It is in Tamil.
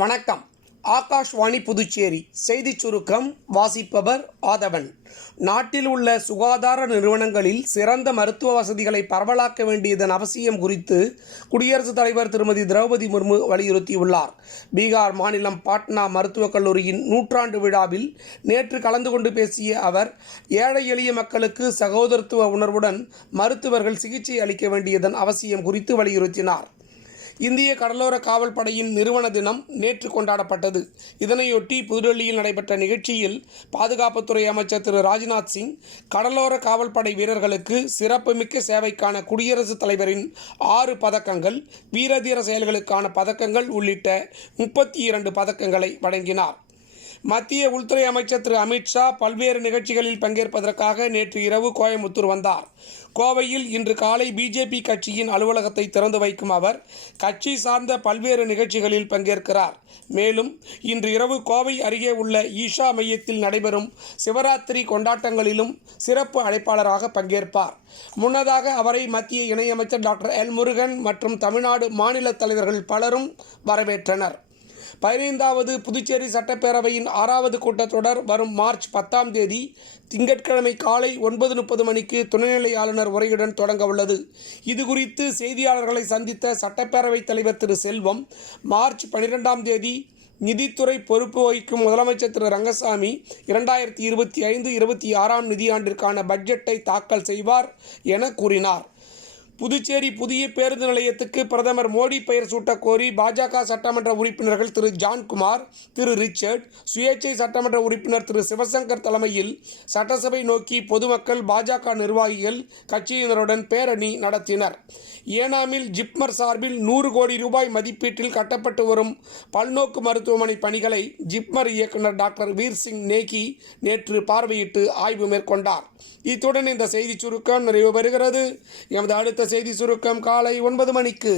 வணக்கம். ஆகாஷ்வாணி புதுச்சேரி செய்திச் சுருக்கம் வாசிப்பவர் ஆதவன். நாட்டில் உள்ள சுகாதார நிறுவனங்களில் சிறந்த மருத்துவ வசதிகளை பரவலாக்க வேண்டியதன் அவசியம் குறித்து குடியரசுத் தலைவர் திருமதி திரௌபதி முர்மு வலியுறுத்தியுள்ளார். பீகார் மாநிலம் பாட்னா மருத்துவக் கல்லூரியின் 100ஆண்டு விழாவில் நேற்று கலந்து கொண்டு பேசிய அவர், ஏழை எளிய மக்களுக்கு சகோதரத்துவ உணர்வுடன் மருத்துவர்கள் சிகிச்சை அளிக்க வேண்டியதன் அவசியம் குறித்து வலியுறுத்தினார். இந்திய கடலோர காவல் படையின் நிறுவன தினம் நேற்று கொண்டாடப்பட்டது. இதனையொட்டி புதுடெல்லியில் நடைபெற்ற நிகழ்ச்சியில் பாதுகாப்புத்துறை அமைச்சர் திரு ராஜ்நாத் சிங், கடலோர காவல்படை வீரர்களுக்கு சிறப்புமிக்க சேவைக்கான குடியரசுத் தலைவரின் 6 பதக்கங்கள், வீரதீர செயல்களுக்கான பதக்கங்கள் உள்ளிட்ட 32 பதக்கங்களை வழங்கினார். மத்திய உள்துறை அமைச்சர் திரு அமித்ஷா பல்வேறு நிகழ்ச்சிகளில் பங்கேற்பதற்காக நேற்று இரவு கோயமுத்தூர் வந்தார். கோவையில் இன்று காலை பிஜேபி கட்சியின் அலுவலகத்தை திறந்து வைக்கும் அவர், கட்சி சார்ந்த பல்வேறு நிகழ்ச்சிகளில் பங்கேற்கிறார். மேலும் இன்று இரவு கோவை அருகே உள்ள ஈஷா மையத்தில் நடைபெறும் சிவராத்திரி கொண்டாட்டங்களிலும் சிறப்பு அழைப்பாளராக பங்கேற்பார். முன்னதாக அவரை மத்திய இணையமைச்சர் டாக்டர் எல் முருகன் மற்றும் தமிழ்நாடு மாநில தலைவர்கள் பலரும் வரவேற்றனர். 15வது புதுச்சேரி சட்டப்பேரவையின் 6வது கூட்டத்தொடர் வரும் மார்ச் 10ஆம் தேதி திங்கட்கிழமை காலை 9:30 மணிக்கு துணைநிலை ஆளுநர் உரையுடன் தொடங்க உள்ளது. இதுகுறித்து செய்தியாளர்களை சந்தித்த சட்டப்பேரவைத் தலைவர் திரு செல்வம், மார்ச் 12ஆம் தேதி நிதித்துறை பொறுப்பு வகிக்கும் முதலமைச்சர் திரு ரங்கசாமி 2025-26ஆம் நிதியாண்டிற்கான பட்ஜெட்டை தாக்கல் செய்வார் என கூறினார். புதுச்சேரி புதிய பேருந்து நிலையத்துக்கு பிரதமர் மோடி பெயர் சூட்டக் கோரி பாஜக சட்டமன்ற உறுப்பினர்கள் திரு ஜான்குமார், திரு ரிச்சர்ட், சுயேட்சை சட்டமன்ற உறுப்பினர் திரு சிவசங்கர் தலைமையில் சட்டசபை நோக்கி பொதுமக்கள், பாஜக நிர்வாகிகள், கட்சியினருடன் பேரணி நடத்தினர். ஏனாமில் ஜிப்மர் சார்பில் 100 கோடி ரூபாய் மதிப்பீட்டில் கட்டப்பட்டு வரும் பல்நோக்கு மருத்துவமனை பணிகளை ஜிப்மர் இயக்குநர் டாக்டர் வீர்சிங் நேகி நேற்று பார்வையிட்டு ஆய்வு மேற்கொண்டார். இத்துடன் இந்த செய்திச் சுருக்கம் நிறைவு பெறுகிறது. எமது அடுத்த செய்தி சுருக்கம் காலை 9 மணிக்கு.